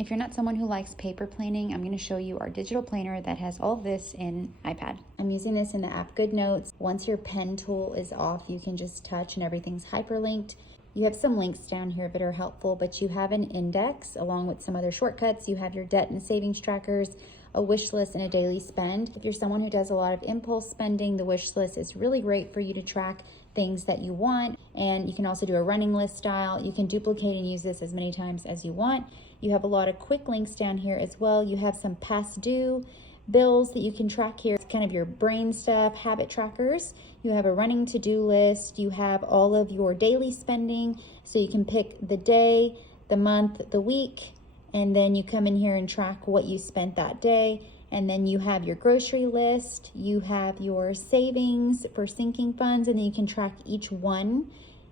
If you're not someone who likes paper planning, I'm going to show you our digital planner that has all of this in iPad. I'm using this in the app GoodNotes. Once your pen tool is off, you can just touch and everything's hyperlinked. You have some links down here that are helpful, but you have an index along with some other shortcuts. You have your debt and savings trackers, a wish list, and a daily spend. If you're someone who does a lot of impulse spending, the wish list is really great for you to track things that you want. And you can also do a running list style. You can duplicate and use this as many times as you want. You have a lot of quick links down here as well. You have some past due bills that you can track here. It's kind of your brain stuff, habit trackers. You have a running to-do list. You have all of your daily spending. So you can pick the day, the month, the week, and then you come in here and track what you spent that day. And then you have your grocery list. You have your savings for sinking funds, and then you can track each one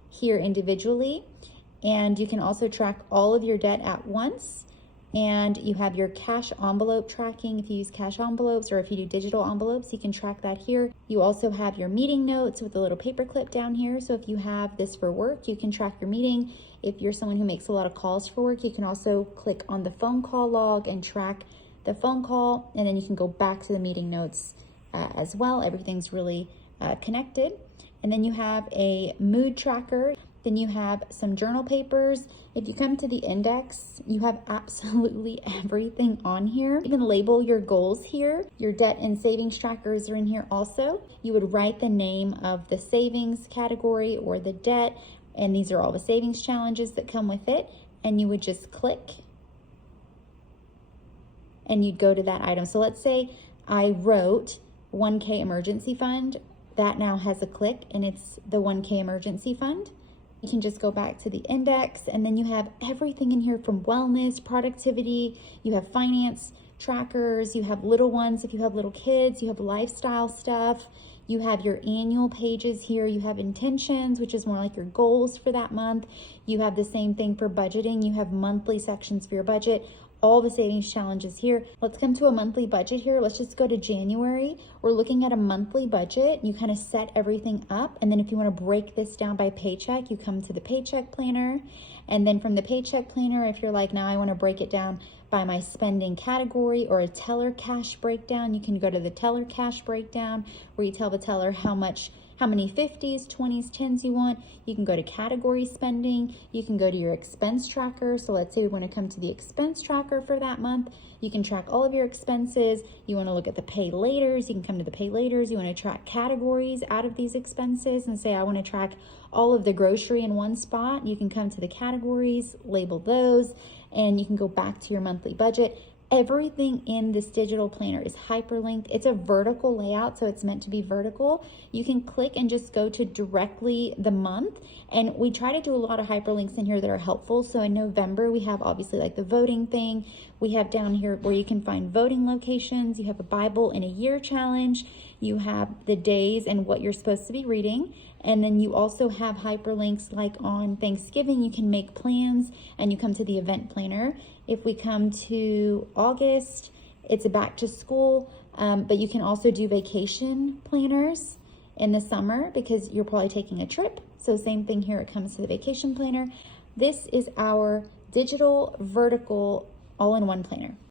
here individually. And you can also track all of your debt at once. And you have your cash envelope tracking. If you use cash envelopes or if you do digital envelopes, you can track that here. You also have your meeting notes with a little paper clip down here. So if you have this for work, you can track your meeting. If you're someone who makes a lot of calls for work, you can also click on the phone call log and track the phone call. And then you can go back to the meeting notes as well. Everything's really connected. And then you have a mood tracker. Then you have some journal papers. If you come to the index, you have absolutely everything on here. You can label your goals here. Your debt and savings trackers are in here also. You would write the name of the savings category or the debt, and these are all the savings challenges that come with it. And you would just click and you'd go to that item. So let's say I wrote 1K emergency fund. That now has a click and it's the 1K emergency fund. You can just go back to the index, and then you have everything in here from wellness, productivity, you have finance trackers, you have little ones if you have little kids, you have lifestyle stuff, you have your annual pages here, you have intentions, which is more like your goals for that month. You have the same thing for budgeting, you have monthly sections for your budget, all the savings challenges here. Let's come to a monthly budget here. Let's just go to January. We're looking at a monthly budget. You kind of set everything up. And then if you want to break this down by paycheck, you come to the paycheck planner. And then from the paycheck planner, if you're like, now I want to break it down by my spending category or a teller cash breakdown, you can go to the teller cash breakdown where you tell the teller how many 50s, 20s, 10s you want. You can go to category spending. You can go to your expense tracker. So let's say we want to come to the expense tracker for that month. You can track all of your expenses. You want to look at the pay laters. You can come to the pay laters. You want to track categories out of these expenses and say, I want to track all of the grocery in one spot. You can come to the categories, label those, and you can go back to your monthly budget. Everything in this digital planner is hyperlinked. It's a vertical layout, so it's meant to be vertical. You can click and just go to directly the month. And we try to do a lot of hyperlinks in here that are helpful. So in November, we have obviously like the voting thing. We have down here where you can find voting locations. You have a Bible in a year challenge. You have the days and what you're supposed to be reading. And then you also have hyperlinks like on Thanksgiving, you can make plans and you come to the event planner. If we come to August, it's a back to school, but you can also do vacation planners in the summer because you're probably taking a trip. So same thing here, it comes to the vacation planner. This is our digital vertical all-in-one planner.